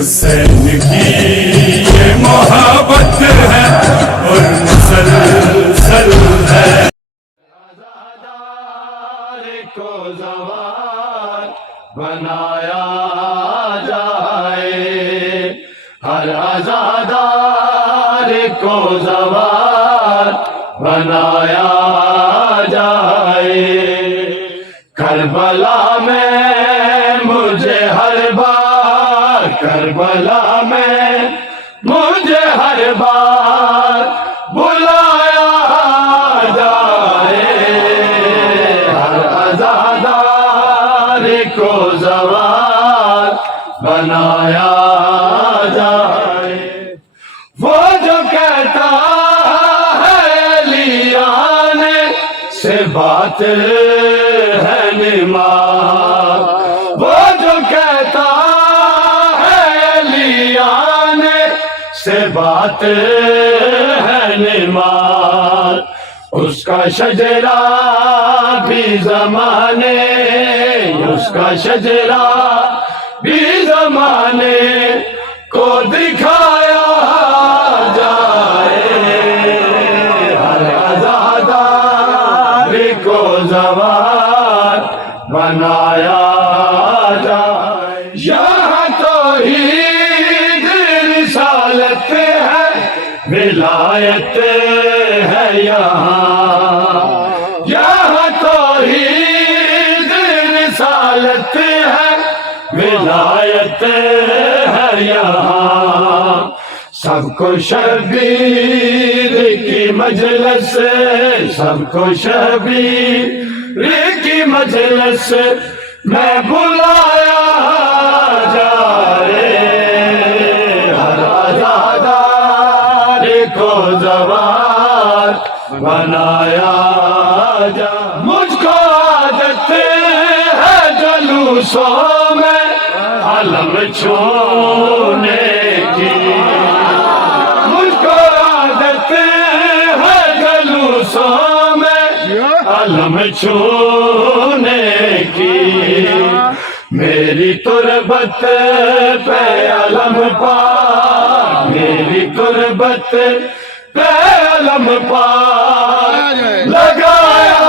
حسین کی یہ محبت ہے اور مسلسل ہے۔ عزادار کو زوال بنایا جائے، ہر عزادار کو زوال بنایا جائے۔ کربلا میں مجھے ہر بار، کربلا میں مجھے ہر بار بلایا جائے، ہر عزادار کو زوال بنایا جائے۔ وہ جو کہتا ہے علیان سے بات ہے نماز، وہ جو کہتا ہے علیان سے بات ہے نماز، اس کا شجرہ بھی زمانے، اس کا شجرہ بھی زمانے کو دکھایا جائے، ہر عزادار کو زوال بنایا جائے۔ یہاں توحید رسالت ہے، ولایت ہے یہاں، یہاں توحید رسالت ہے، ولایت ہے یہاں۔ سب کو شبیر کی مجلس، سب کو شبیر کی مجلس میں بلایا جائے، ہر عزادار کو زوال بنایا جائے۔ مجھ کو عادت ہے جلوسوں میں علم چھونے کی، مجھ کو عادت ہے جلوسوں میں علم چھونے کی، میری تربت پہ علم پاک، میری تربت پہ علم پاک لگایا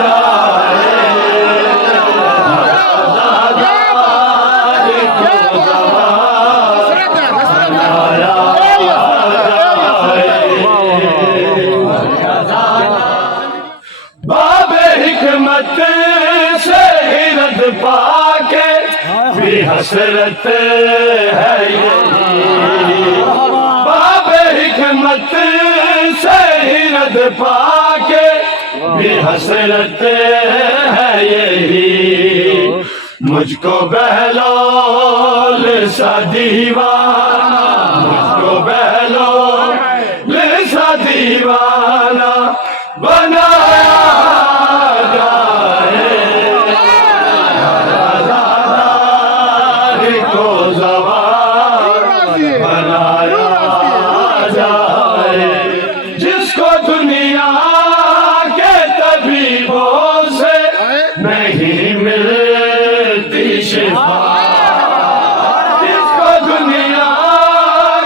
جائے، عزادار کو زوال بنایا جائے۔ باب حکمت سے رد پا کے بھی حسرت ہے یہی، باب حکمت سے رد پا کے بھی حسرت ہے یہی۔ مجھ کو بہلول سا دیوانہ، مجھ کو بہلول سا دیوانہ بنایا جائے، ہر عزادار کو زوال بنایا جائے۔ جس کو دنیا کے طبیبوں سے نہیں ملتی شفا، جس کو دنیا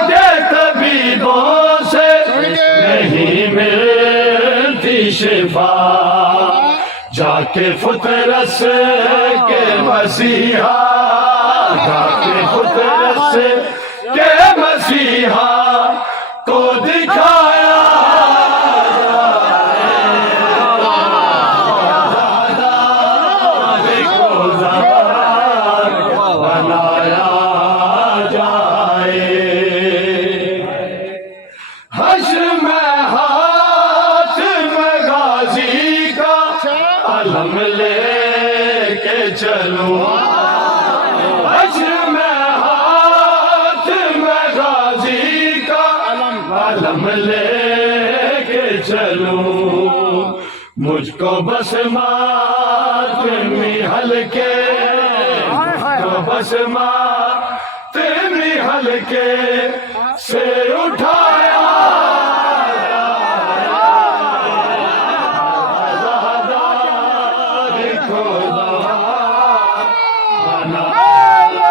کے طبیبوں سے نہیں ملتی شفا، جا کے فطرت کے مسیحا، جا کے فطرت کے مسیحا کو دکھایا جائے، کو زوال بنایا جائے۔ حشر میں ہاتھ میں غازی کا علم لے کے چلوں، حشر میں ہاتھ میں غازی کا علم لے کے چلوں۔ مجھ کو بس ماتمی ہلکے، مجھ کو بس ماتمی ہلکے سے اٹھایا کو زوال بنایا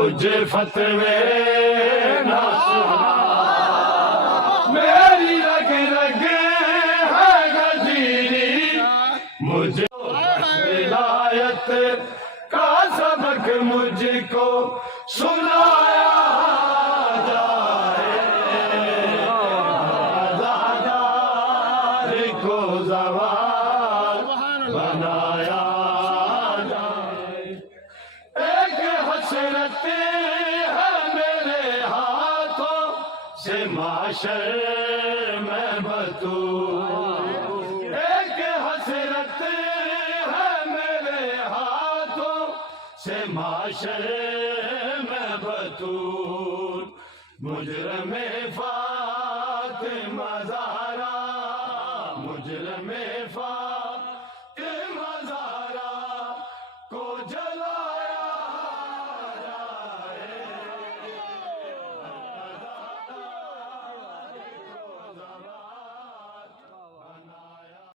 مجھے فتوے نہ سنا میری رگ رگ ہے گزیری مجھے ولایت کا سبق مجھ کو سنایا جائے آزادار کو زوال بنایا جائے ایک حسرت ہے میرے ہاتھوں سے معاشر میں بطور ایک حسرت ہے میرے ہاتھوں سے معاشر میں بطور مجرم فاطمہ زہرا مجرم فاطمہ